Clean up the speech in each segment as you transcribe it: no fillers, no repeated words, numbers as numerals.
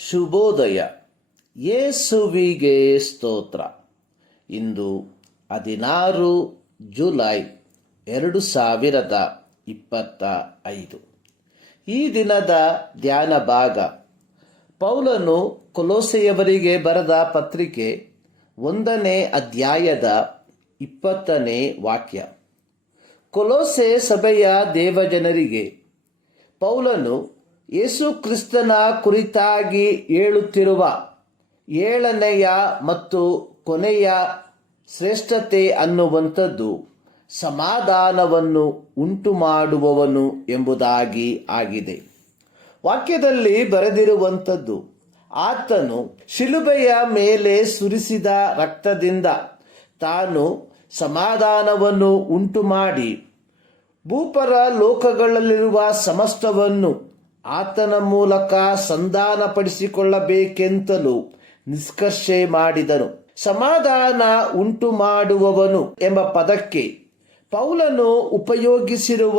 ಶುಭೋದಯ. ಯೇಸುವಿಗೆ ಸ್ತೋತ್ರ. ಇಂದು 16 ಜುಲೈ 2025. ಈ ದಿನದ ಧ್ಯಾನ ಭಾಗ ಪೌಲನು ಕೊಲೋಸೆಯವರಿಗೆ ಬರೆದ ಪತ್ರಿಕೆ 1ನೇ ಅಧ್ಯಾಯದ 20ನೇ ವಾಕ್ಯ. ಕೊಲೋಸೆ ಸಭೆಯ ದೇವಜನರಿಗೆ ಪೌಲನು ಯೇಸು ಕ್ರಿಸ್ತನ ಕುರಿತಾಗಿ ಹೇಳುತ್ತಿರುವ 7ನೆಯ ಮತ್ತು ಕೊನೆಯ ಶ್ರೇಷ್ಠತೆ ಅನ್ನುವಂಥದ್ದು ಸಮಾಧಾನವನ್ನು ಉಂಟು ಮಾಡುವವನು ಎಂಬುದಾಗಿ ಆಗಿದೆ. ವಾಕ್ಯದಲ್ಲಿ ಬರೆದಿರುವಂಥದ್ದು, ಆತನು ಶಿಲುಬೆಯ ಮೇಲೆ ಸುರಿಸಿದ ರಕ್ತದಿಂದ ತಾನು ಸಮಾಧಾನವನ್ನು ಉಂಟು ಮಾಡಿ ಭೂಪರ ಲೋಕಗಳಲ್ಲಿರುವ ಸಮಸ್ತವನ್ನು ಆತನ ಮೂಲಕ ಸಂಧಾನಪಡಿಸಿಕೊಳ್ಳಬೇಕೆಂತಲೂ ನಿಷ್ಕರ್ಷೆ ಮಾಡಿದನು. ಸಮಾಧಾನ ಉಂಟು ಮಾಡುವವನು ಎಂಬ ಪದಕ್ಕೆ ಪೌಲನು ಉಪಯೋಗಿಸಿರುವ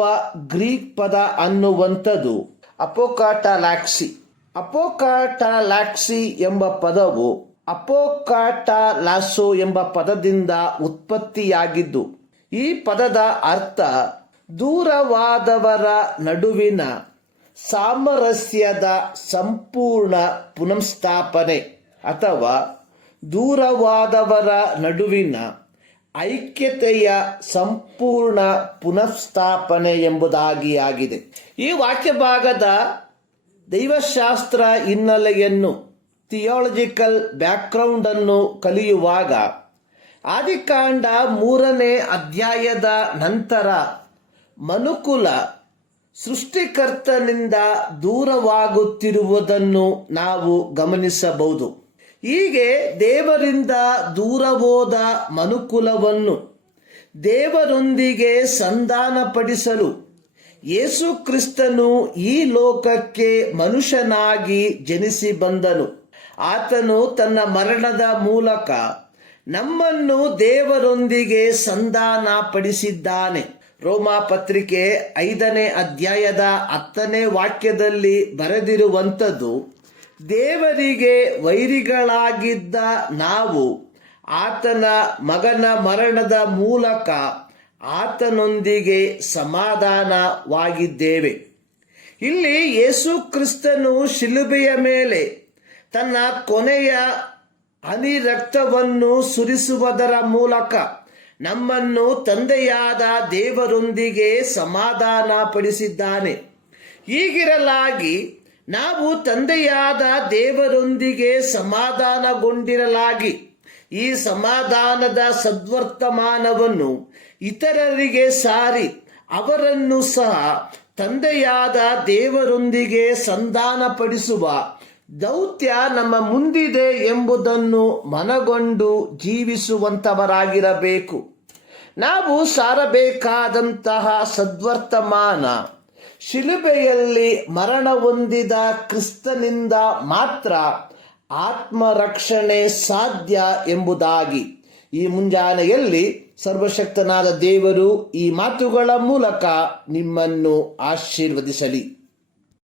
ಗ್ರೀಕ್ ಪದ ಅನ್ನುವಂಥದ್ದು ಅಪೋಕಾಟಾಲಾಕ್ಸಿ. ಅಪೋಕಾಟಾಲಾಕ್ಸಿ ಎಂಬ ಪದವು ಅಪೋಕಾಟಾಲಾಸೋ ಎಂಬ ಪದದಿಂದ ಉತ್ಪತ್ತಿಯಾಗಿದ್ದು, ಈ ಪದದ ಅರ್ಥ ದೂರವಾದವರ ನಡುವಿನ ಸಾಮರಸ್ಯದ ಸಂಪೂರ್ಣ ಪುನಃಸ್ಥಾಪನೆ ಅಥವಾ ದೂರವಾದವರ ನಡುವಿನ ಐಕ್ಯತೆಯ ಸಂಪೂರ್ಣ ಪುನಃಸ್ಥಾಪನೆ ಎಂಬುದಾಗಿ ಆಗಿದೆ. ಈ ವಾಕ್ಯ ಭಾಗದ ದೈವಶಾಸ್ತ್ರ ಹಿನ್ನೆಲೆಯನ್ನು, ಥಿಯಾಲಜಿಕಲ್ ಬ್ಯಾಕ್ಗ್ರೌಂಡ್ ಅನ್ನು ಕಲಿಯುವಾಗ ಆದಿಕಾಂಡ 3ನೇ ಅಧ್ಯಾಯದ ನಂತರ ಮನುಕುಲ ಸೃಷ್ಟಿಕರ್ತನಿಂದ ದೂರವಾಗುತ್ತಿರುವುದನ್ನು ನಾವು ಗಮನಿಸಬಹುದು. ಹೀಗೆ ದೇವರಿಂದ ದೂರ ಹೋದ ಮನುಕುಲವನ್ನು ದೇವರೊಂದಿಗೆ ಸಂಧಾನಪಡಿಸಲು ಯೇಸು ಕ್ರಿಸ್ತನು ಈ ಲೋಕಕ್ಕೆ ಮನುಷ್ಯನಾಗಿ ಜನಿಸಿ ಬಂದನು. ಆತನು ತನ್ನ ಮರಣದ ಮೂಲಕ ನಮ್ಮನ್ನು ದೇವರೊಂದಿಗೆ ಸಂಧಾನಪಡಿಸಿದ್ದಾನೆ. ರೋಮಾ ಪತ್ರಿಕೆ 5ನೇ ಅಧ್ಯಾಯದ 10ನೇ ವಾಕ್ಯದಲ್ಲಿ ಬರೆದಿರುವಂಥದ್ದು, ದೇವರಿಗೆ ವೈರಿಗಳಾಗಿದ್ದ ನಾವು ಆತನ ಮಗನ ಮರಣದ ಮೂಲಕ ಆತನೊಂದಿಗೆ ಸಮಾಧಾನವಾಗಿದ್ದೇವೆ. ಇಲ್ಲಿ ಯೇಸು ಕ್ರಿಸ್ತನು ಶಿಲುಬೆಯ ಮೇಲೆ ತನ್ನ ಕೊನೆಯ ಹನಿ ರಕ್ತವನ್ನು ಸುರಿಸುವುದರ ಮೂಲಕ ನಮ್ಮನ್ನು ತಂದೆಯಾದ ದೇವರೊಂದಿಗೆ ಸಮಾಧಾನಪಡಿಸಿದ್ದಾನೆ. ಹೀಗಿರಲಾಗಿ ನಾವು ತಂದೆಯಾದ ದೇವರೊಂದಿಗೆ ಸಮಾಧಾನಗೊಂಡಿರಲಾಗಿ ಈ ಸಮಾಧಾನದ ಸದ್ವರ್ತಮಾನವನ್ನು ಇತರರಿಗೆ ಸಾರಿ ಅವರನ್ನು ಸಹ ತಂದೆಯಾದ ದೇವರೊಂದಿಗೆ ಸಂಧಾನಪಡಿಸುವ ದೌತ್ಯ ನಮ್ಮ ಮುಂದಿದೆ ಎಂಬುದನ್ನು ಮನಗೊಂಡು ಜೀವಿಸುವಂತವರಾಗಿರಬೇಕು. ನಾವು ಸಾರಬೇಕಾದಂತಹ ಸದ್ವರ್ತಮಾನ ಶಿಲುಬೆಯಲ್ಲಿ ಮರಣ ಹೊಂದಿದ ಕ್ರಿಸ್ತನಿಂದ ಮಾತ್ರ ಆತ್ಮರಕ್ಷಣೆ ಸಾಧ್ಯ ಎಂಬುದಾಗಿ ಈ ಮುಂಜಾನೆಯಲ್ಲಿ ಸರ್ವಶಕ್ತನಾದ ದೇವರು ಈ ಮಾತುಗಳ ಮೂಲಕ ನಿಮ್ಮನ್ನು ಆಶೀರ್ವದಿಸಲಿ.